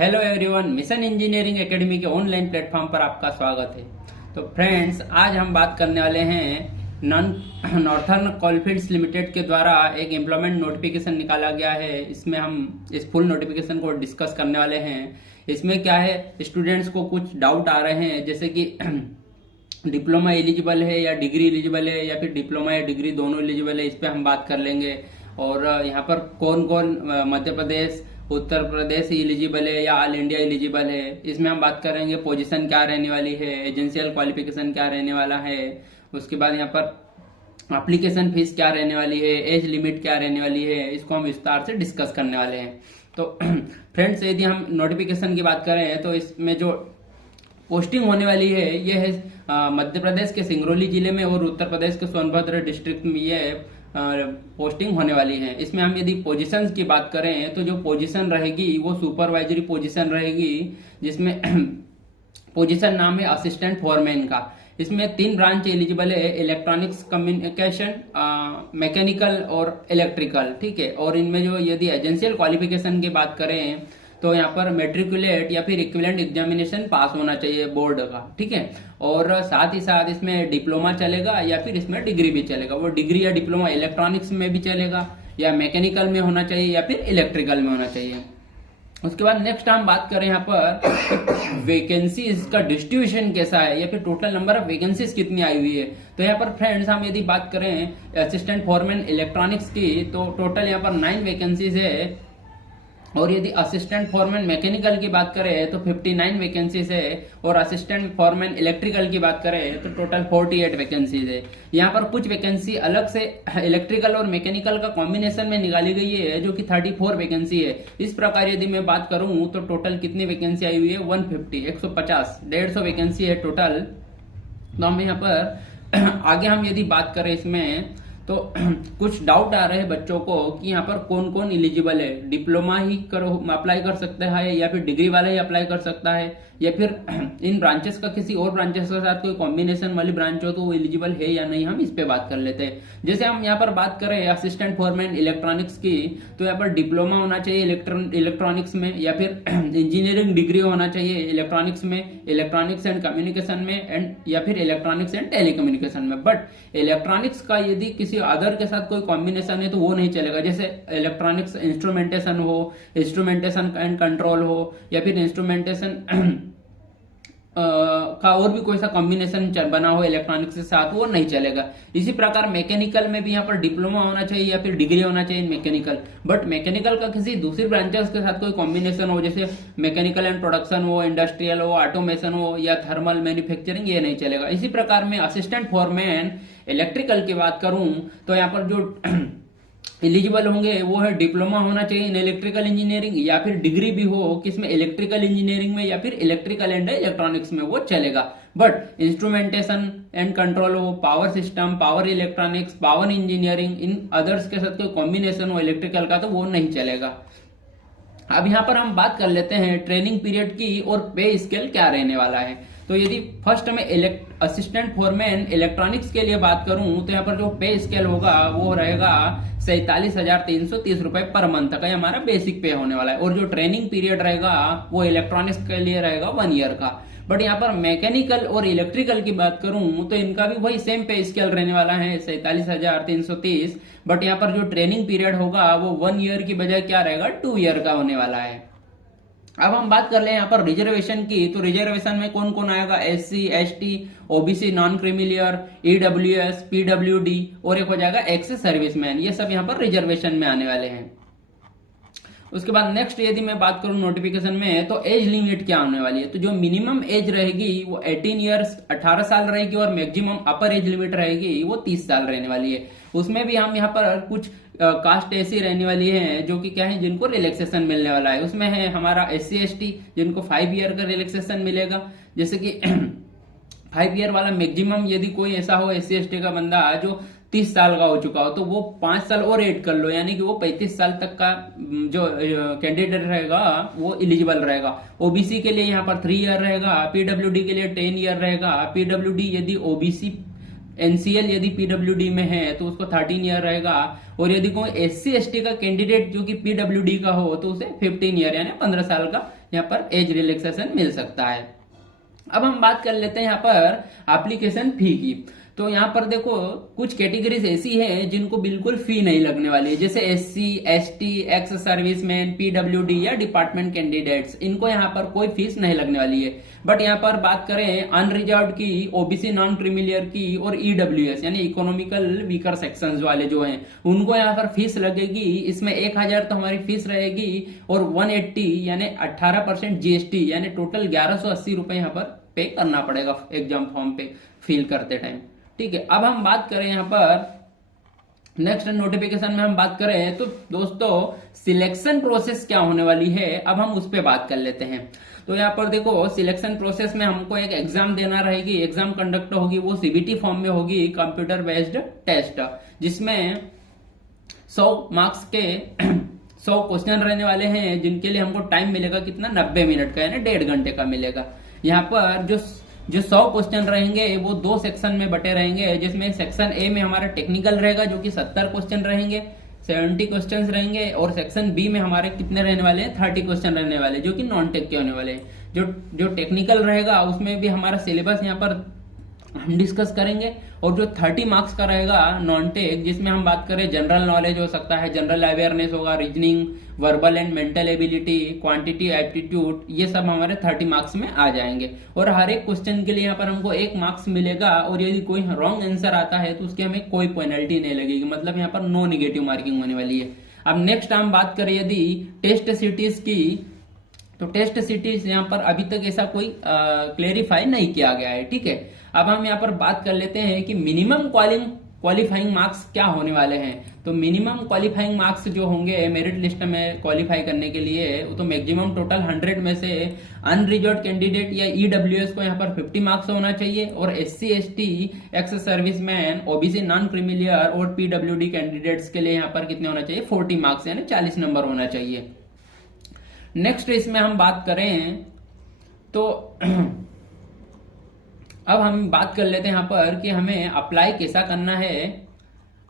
Hello everyone, mission engineering academy के online platform पर आपका स्वागत है। तो फ्रेंड्स, आज हम बात करने वाले हैं नॉर्थर्न कोलफील्ड्स लिमिटेड के द्वारा एक एम्प्लॉयमेंट नोटिफिकेशन निकाला गया है। इसमें हम इस फुल नोटिफिकेशन को डिस्कस करने वाले हैं। इसमें क्या है, स्टूडेंट्स को कुछ डाउट आ रहे हैं, जैसे कि डिप्लोमा एलिजिबल है या डिग्री एलिजिबल है या फिर डिप्लोमा या डिग्री दोनों एलिजिबल है। इस पर हम बात कर लेंगे। और यहाँ पर कौन कौन मध्य प्रदेश, उत्तर प्रदेश एलिजिबल है या ऑल इंडिया एलिजिबल है, इसमें हम बात करेंगे। पोजीशन क्या रहने वाली है, एजेंशियल क्वालिफिकेशन क्या रहने वाला है, उसके बाद यहाँ पर एप्लीकेशन फीस क्या रहने वाली है, एज लिमिट क्या रहने वाली है, इसको हम विस्तार से डिस्कस करने वाले हैं। तो फ्रेंड्स, यदि हम नोटिफिकेशन की बात करें तो इसमें जो पोस्टिंग होने वाली है ये है मध्य प्रदेश के सिंगरौली जिले में और उत्तर प्रदेश के सोनभद्र डिस्ट्रिक्ट में ये पोस्टिंग होने वाली है। इसमें हम यदि पोजीशंस की बात करें तो जो पोजीशन रहेगी वो सुपरवाइजरी पोजीशन रहेगी, जिसमें पोजीशन नाम है असिस्टेंट फोरमैन का। इसमें 3 ब्रांच एलिजिबल है, इलेक्ट्रॉनिक्स, कम्युनिकेशन, मैकेनिकल और इलेक्ट्रिकल। ठीक है। और इनमें जो यदि एजेंशियल क्वालिफिकेशन की बात करें तो यहाँ पर मेट्रिकुलेट या फिर इक्विवेलेंट एग्जामिनेशन पास होना चाहिए बोर्ड का। ठीक है। और साथ ही साथ इसमें डिप्लोमा चलेगा या फिर इसमें डिग्री भी चलेगा। वो डिग्री या डिप्लोमा इलेक्ट्रॉनिक्स में भी चलेगा या मैकेनिकल में होना चाहिए या फिर इलेक्ट्रिकल में होना चाहिए। उसके बाद नेक्स्ट हम बात करें यहाँ पर वैकेंसीज का डिस्ट्रीब्यूशन कैसा है या फिर टोटल नंबर ऑफ वैकेंसीज कितनी आई हुई है। तो यहाँ पर फ्रेंड्स, हम यदि बात करें असिस्टेंट फोरमैन इलेक्ट्रॉनिक्स की तो टोटल यहाँ पर 9 वैकेंसीज है। और यदि असिस्टेंट फॉरमैन मैकेनिकल की बात करें तो 59 वैकेंसीज है। और असिस्टेंट फॉरमैन इलेक्ट्रिकल की बात करें तो टोटल 48 वैकेंसीज है। यहाँ पर कुछ वैकेंसी अलग से इलेक्ट्रिकल और मैकेनिकल का कॉम्बिनेशन में निकाली गई है, जो कि 34 वैकेंसी है। इस प्रकार यदि मैं बात करूं तो टोटल कितनी वैकेंसी आई हुई है, 150, 150, 150 वैकेंसी है टोटल। तो हम यहाँ पर आगे हम यदि बात करें इसमें तो कुछ डाउट आ रहे हैं बच्चों को कि यहाँ पर कौन कौन एलिजिबल है। डिप्लोमा ही अप्लाई कर सकता है या फिर डिग्री वाला ही अप्लाई कर सकता है या फिर इन ब्रांचेस का किसी और ब्रांचेस के साथ कोई कॉम्बिनेशन वाली ब्रांच हो तो वो एलिजिबल है या नहीं, हम इस पे बात कर लेते हैं। जैसे हम यहाँ पर बात करें असिस्टेंट फोरमैन इलेक्ट्रॉनिक्स की, तो यहाँ पर डिप्लोमा होना चाहिए इलेक्ट्रॉनिक्स में या फिर इंजीनियरिंग डिग्री होना चाहिए इलेक्ट्रॉनिक्स में, इलेक्ट्रॉनिक्स एंड कम्युनिकेशन में एंड या फिर इलेक्ट्रॉनिक्स एंड टेलीकम्युनिकेशन में। बट इलेक्ट्रॉनिक्स का यदि किसी अदर के साथ कोई कॉम्बिनेशन है तो वो नहीं चलेगा। जैसे इलेक्ट्रॉनिक्स इंस्ट्रूमेंटेशन हो, इंस्ट्रूमेंटेशन एंड कंट्रोल हो या फिर इंस्ट्रूमेंटेशन का और भी कोई सा कॉम्बिनेशन बना हो इलेक्ट्रॉनिक्स के साथ, वो नहीं चलेगा। इसी प्रकार मैकेनिकल में भी यहाँ पर डिप्लोमा होना चाहिए या फिर डिग्री होना चाहिए मैकेनिकल। बट मैकेनिकल का किसी दूसरी ब्रांचेस के साथ कोई कॉम्बिनेशन हो, जैसे मैकेनिकल एंड प्रोडक्शन हो, इंडस्ट्रियल हो, ऑटोमेशन हो या थर्मल मैन्युफैक्चरिंग, ये नहीं चलेगा। इसी प्रकार में असिस्टेंट फॉरमैन इलेक्ट्रिकल की बात करूं तो यहाँ पर जो एलिजिबल होंगे वो है डिप्लोमा होना चाहिए इन इलेक्ट्रिकल इंजीनियरिंग या फिर डिग्री भी हो किसमें, इलेक्ट्रिकल इंजीनियरिंग में या फिर इलेक्ट्रिकल एंड इलेक्ट्रॉनिक्स में, वो चलेगा। बट इंस्ट्रूमेंटेशन एंड कंट्रोल हो, power system, power electronics, power engineering, in others के साथ कोई कॉम्बिनेशन हो इलेक्ट्रिकल का तो वो नहीं चलेगा। अब यहाँ पर हम बात कर लेते हैं ट्रेनिंग पीरियड की और पे स्केल क्या रहने वाला है। तो यदि फर्स्ट में असिस्टेंट फोरमैन इलेक्ट्रॉनिक्स के लिए बात करूं तो यहाँ पर जो पे स्केल होगा वो रहेगा 47,330 रुपए पर मंथ का, हमारा बेसिक पे होने वाला है। और जो ट्रेनिंग पीरियड रहेगा वो इलेक्ट्रॉनिक्स के लिए रहेगा 1 ईयर का। बट यहाँ पर मैकेनिकल और इलेक्ट्रिकल की बात करूं तो इनका भी वही सेम पे स्केल रहने वाला है 47,330। बट यहाँ पर जो ट्रेनिंग पीरियड होगा वो 1 ईयर की बजाय क्या रहेगा, 2 ईयर का होने वाला है। अब हम बात कर ले यहाँ पर रिजर्वेशन की, तो रिजर्वेशन में कौन कौन आएगा, SC, ST, OBC, non creamy layer, EWS, PWD और एक हो जाएगा एक्स सर्विसमैन। ये सब यहाँ पर रिजर्वेशन में आने वाले हैं। उसके बाद नेक्स्ट यदि मैं बात करूं नोटिफिकेशन में तो एज लिमिट क्या होने वाली है। तो जो मिनिमम एज रहेगी वो 18 ईयर्स 18 साल रहेगी और मैक्सिमम अपर एज लिमिट रहेगी वो 30 साल रहने वाली है। उसमें भी हम यहाँ पर कुछ कास्ट ऐसी रहने वाली है जो कि क्या है, जिनको रिलैक्सेशन मिलने वाला है। उसमें है हमारा SC ST जिनको 5 ईयर का रिलैक्सेशन मिलेगा। जैसे कि 5 ईयर वाला मैक्सिमम यदि कोई ऐसा हो SC ST का बंदा जो 30 साल का हो चुका हो तो वो 5 साल और ऐड कर लो, यानी कि वो 35 साल तक का जो कैंडिडेट रहेगा वो एलिजिबल रहेगा। OBC के लिए यहाँ पर 3 ईयर रहेगा, PWD के लिए 10 ईयर रहेगा। PWD यदि OBC एनसीएल यदि पीडब्ल्यूडी में है तो उसको 13 ईयर रहेगा, और यदि कोई एससी एसटी का कैंडिडेट जो कि पीडब्ल्यूडी का हो तो उसे 15 ईयर यानी 15 साल का यहाँ पर एज रिलैक्सेशन मिल सकता है। अब हम बात कर लेते हैं यहाँ पर एप्लीकेशन फी की। तो यहाँ पर देखो कुछ कैटेगरीज ऐसी हैं जिनको बिल्कुल फी नहीं लगने वाली है, जैसे SC, ST, ex serviceman, PWD या डिपार्टमेंट कैंडिडेट्स, इनको यहाँ पर कोई फीस नहीं लगने वाली है। बट यहाँ पर बात करें अनरिजर्व्ड की, ओबीसी नॉन क्रीमिलियर की और ईडब्ल्यूएस यानी इकोनॉमिकल वीकर सेक्शंस वाले जो हैं उनको यहाँ पर फीस लगेगी। इसमें 1000 तो हमारी फीस रहेगी और 180 यानी 18% जीएसटी यानी टोटल 1180 रुपए यहाँ पर पे करना पड़ेगा एग्जाम फॉर्म पे फिल करते टाइम। ठीक है, अब हम बात करें यहाँ पर नेक्स्ट नोटिफिकेशन में हम बात करें तो दोस्तों सिलेक्शन प्रोसेस क्या होने वाली है, अब हम उस पर बात कर लेते हैं। तो यहाँ पर देखो सिलेक्शन प्रोसेस में हमको एक एग्जाम देना रहेगी, एग्जाम कंडक्ट होगी, वो सीबीटी फॉर्म में होगी, कंप्यूटर बेस्ड टेस्ट, जिसमें 100 मार्क्स के 100 क्वेश्चन रहने वाले हैं, जिनके लिए हमको टाइम मिलेगा कितना, 90 मिनट का यानी 1.5 घंटे का मिलेगा। यहाँ पर जो 100 क्वेश्चन रहेंगे वो 2 सेक्शन में बटे रहेंगे, जिसमें सेक्शन ए में हमारा टेक्निकल रहेगा जो कि 70 क्वेश्चन रहेंगे, 70 क्वेश्चन रहेंगे, और सेक्शन बी में हमारे कितने रहने वाले हैं, 30 क्वेश्चन रहने वाले जो कि नॉन टेक के होने वाले हैं। जो टेक्निकल रहेगा उसमें भी हमारा सिलेबस यहाँ पर हम डिस्कस करेंगे, और जो 30 मार्क्स का रहेगा नॉन टेक, जिसमें हम बात करें जनरल नॉलेज हो सकता है, जनरल अवेयरनेस होगा, reasoning, verbal and mental ability, quantity aptitude, ये सब हमारे 30 मार्क्स में आ जाएंगे। और हर एक क्वेश्चन के लिए यहाँ पर हमको 1 मार्क्स मिलेगा, और यदि कोई रॉन्ग आंसर आता है तो उसकी हमें कोई पेनल्टी नहीं लगेगी, मतलब यहाँ पर नो निगेटिव मार्किंग होने वाली है। अब नेक्स्ट हम बात करें यदि टेस्ट सिटीज की, तो टेस्ट सिटीज यहाँ पर अभी तक ऐसा कोई क्लेरिफाई नहीं किया गया है। ठीक है, अब हम यहाँ पर बात कर लेते हैं कि मिनिमम क्वालिफाइंग मार्क्स क्या होने वाले हैं। तो मिनिमम क्वालिफाइंग मार्क्स जो होंगे मेरिट लिस्ट में क्वालिफाई करने के लिए, तो मैक्सिमम टोटल 100 में से अनरिजर्व्ड कैंडिडेट या ईडब्ल्यूएस को यहाँ पर 50 मार्क्स होना चाहिए, और SC ST, ex serviceman, OBC non creamy layer और पीडब्ल्यूडी कैंडिडेट्स के लिए यहाँ पर कितने होना चाहिए, 40 मार्क्स यानी 40 नंबर होना चाहिए। नेक्स्ट इसमें हम बात करें तो अब हम बात कर लेते हैं यहाँ पर कि हमें अप्लाई कैसा करना है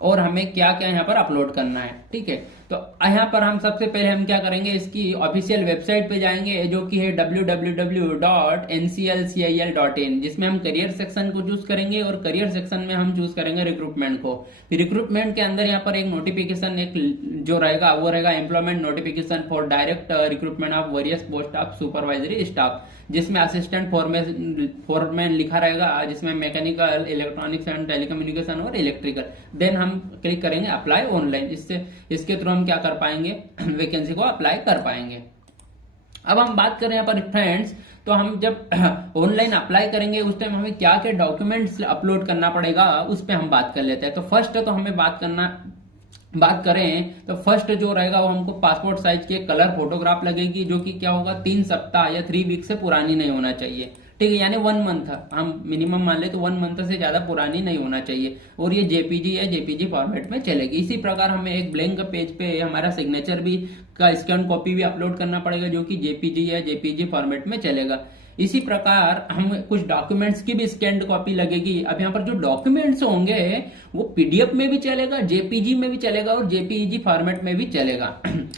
और हमें क्या क्या यहाँ पर अपलोड करना है। ठीक है, तो यहाँ पर हम सबसे पहले हम क्या करेंगे, इसकी ऑफिशियल वेबसाइट पे जाएंगे जो कि है www.nclcil.in, जिसमें हम करियर सेक्शन को चूज करेंगे, और करियर सेक्शन में हम चूज करेंगे रिक्रूटमेंट को। रिक्रूटमेंट के अंदर यहाँ पर एक नोटिफिकेशन एक जो रहेगा वो रहेगा employment notification for direct recruitment of various post of supervisory staff, जिसमें असिस्टेंट फोरमैन लिखा रहेगा, जिसमें मैकेनिकल, इलेक्ट्रॉनिक्स एंड टेलीकम्युनिकेशन और इलेक्ट्रिकल। देन हम क्लिक करेंगे अप्लाई ऑनलाइन, इससे इसके थ्रू हम क्या कर पाएंगे, वैकेंसी को अप्लाई कर पाएंगे। अब हम बात करें यहाँ पर फ्रेंड्स, तो हम जब ऑनलाइन अप्लाई करेंगे उस टाइम हमें क्या क्या डॉक्यूमेंट्स अपलोड करना पड़ेगा उस पर हम बात कर लेते हैं। तो फर्स्ट तो हमें बात करें तो फर्स्ट जो रहेगा वो हमको पासपोर्ट साइज की कलर फोटोग्राफ लगेगी, जो कि क्या होगा 3 सप्ताह या 3 वीक से पुरानी नहीं होना चाहिए। ठीक है, यानी 1 मंथ हम मिनिमम मान ले तो 1 मंथ से ज्यादा पुरानी नहीं होना चाहिए, और ये जेपीजी या जेपीजी फॉर्मेट में चलेगी। इसी प्रकार हमें एक ब्लैंक पेज पे हमारा सिग्नेचर भी का स्कैन कॉपी भी अपलोड करना पड़ेगा, जो कि जेपीजी या जेपीजी फॉर्मेट में चलेगा। इसी प्रकार हम कुछ डॉक्यूमेंट्स की भी स्कैन्ड कॉपी लगेगी। अब यहाँ पर जो डॉक्यूमेंट्स होंगे वो पीडीएफ में भी चलेगा, जेपीजी में भी चलेगा और जेपीईजी फॉर्मेट में भी चलेगा।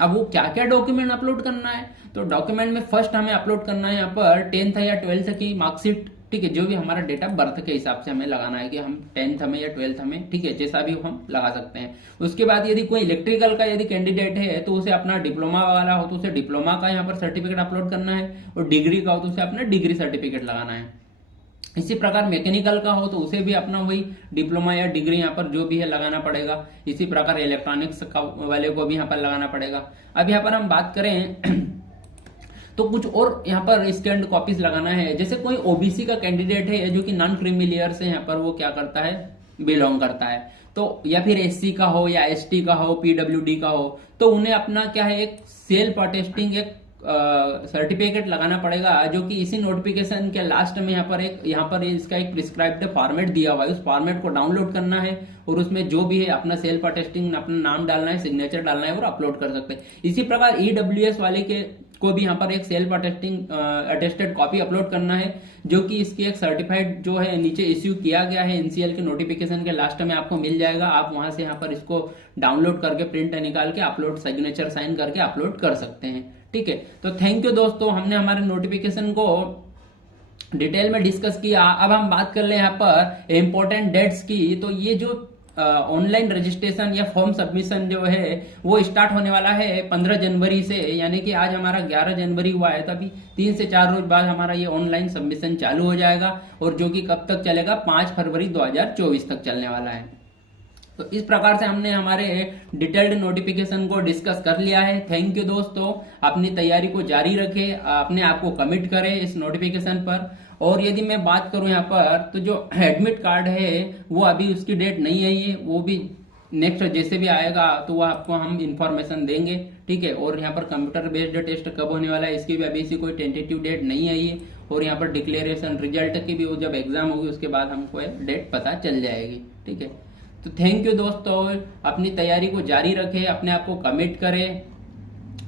अब वो क्या क्या डॉक्यूमेंट अपलोड करना है, तो डॉक्यूमेंट में फर्स्ट हमें अपलोड करना है यहाँ पर 10th या 12th की मार्कशीट। ठीक है, जो भी हमारा डेट ऑफ बर्थ के हिसाब से हमें लगाना है कि हम 10th में या 12th में, ठीक है, जैसा भी हम लगा सकते हैं। उसके बाद यदि कोई इलेक्ट्रिकल का यदि कैंडिडेट है तो उसे अपना डिप्लोमा वाला हो तो उसे डिप्लोमा का यहाँ पर सर्टिफिकेट अपलोड करना है, और डिग्री का हो तो उसे अपना डिग्री सर्टिफिकेट लगाना है। इसी प्रकार मैकेनिकल का हो तो उसे भी अपना वही डिप्लोमा या डिग्री यहाँ पर जो भी है लगाना पड़ेगा। इसी प्रकार इलेक्ट्रॉनिक्स वाले को भी यहाँ पर लगाना पड़ेगा। अब यहाँ पर हम बात करें तो कुछ और यहाँ पर स्कैन्ड कॉपीज लगाना है। जैसे कोई ओबीसी का कैंडिडेट है जो कि नॉन क्रीमी लेयर से यहाँ पर वो क्या करता है, बिलोंग करता है, तो या फिर एससी का हो या एसटी का हो, पीडब्ल्यूडी का हो, तो उन्हें अपना क्या है एक सेल्फ अटेस्टिंग एक सर्टिफिकेट लगाना पड़ेगा, जो कि इसी नोटिफिकेशन के लास्ट में यहाँ पर इसका एक प्रिस्क्राइब्ड फॉर्मेट दिया हुआ है। उस फॉर्मेट को डाउनलोड करना है और उसमें जो भी है अपना सेल्फ अटेस्टिंग अपना नाम डालना है, सिग्नेचर डालना है और अपलोड कर सकते हैं। इसी प्रकार ईडब्ल्यूएस वाले के को भी यहाँ पर एक सेल्फ अटेस्टेड कॉपी अपलोड करना है, जो कि इसकी एक सर्टिफाइड जो है नीचे इश्यू किया गया है एनसीएल के नोटिफिकेशन के लास्ट में आपको मिल जाएगा। आप वहां से यहाँ पर इसको डाउनलोड करके प्रिंट निकाल के अपलोड सिग्नेचर साइन करके अपलोड कर सकते हैं। ठीक है, तो थैंक यू दोस्तों, हमने हमारे नोटिफिकेशन को डिटेल में डिस्कस किया। अब हम बात कर ले यहाँ पर इम्पोर्टेंट डेट्स की। तो ये जो ऑनलाइन रजिस्ट्रेशन या फॉर्म सबमिशन जो है वो स्टार्ट होने वाला है 15 जनवरी से, यानी कि आज हमारा 11 जनवरी हुआ है, तो अभी 3 से 4 रोज बाद हमारा ये ऑनलाइन सबमिशन चालू हो जाएगा, और जो कि कब तक चलेगा, 5 फरवरी 2024 तक चलने वाला है। तो इस प्रकार से हमने हमारे डिटेल्ड नोटिफिकेशन को डिस्कस कर लिया है। थैंक यू दोस्तों, अपनी तैयारी को जारी रखें, अपने आप को कमिट करें इस नोटिफिकेशन पर। और यदि मैं बात करूं यहाँ पर, तो जो एडमिट कार्ड है वो अभी उसकी डेट नहीं आई है, वो भी नेक्स्ट जैसे भी आएगा तो वो आपको हम इंफॉर्मेशन देंगे। ठीक है, और यहाँ पर कंप्यूटर बेस्ड टेस्ट कब होने वाला है इसकी भी अभी से कोई टेंटेटिव डेट नहीं आई है, और यहाँ पर डिक्लेरेशन रिजल्ट की भी वो जब एग्जाम होगी उसके बाद हमको डेट पता चल जाएगी। ठीक है, तो थैंक यू दोस्तों, अपनी तैयारी को जारी रखें, अपने आप को कमिट करें,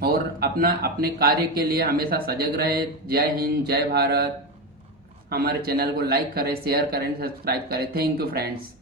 और अपने कार्य के लिए हमेशा सजग रहे। जय हिंद, जय भारत। हमारे चैनल को लाइक करें, शेयर करें, सब्सक्राइब करें। Thank you friends.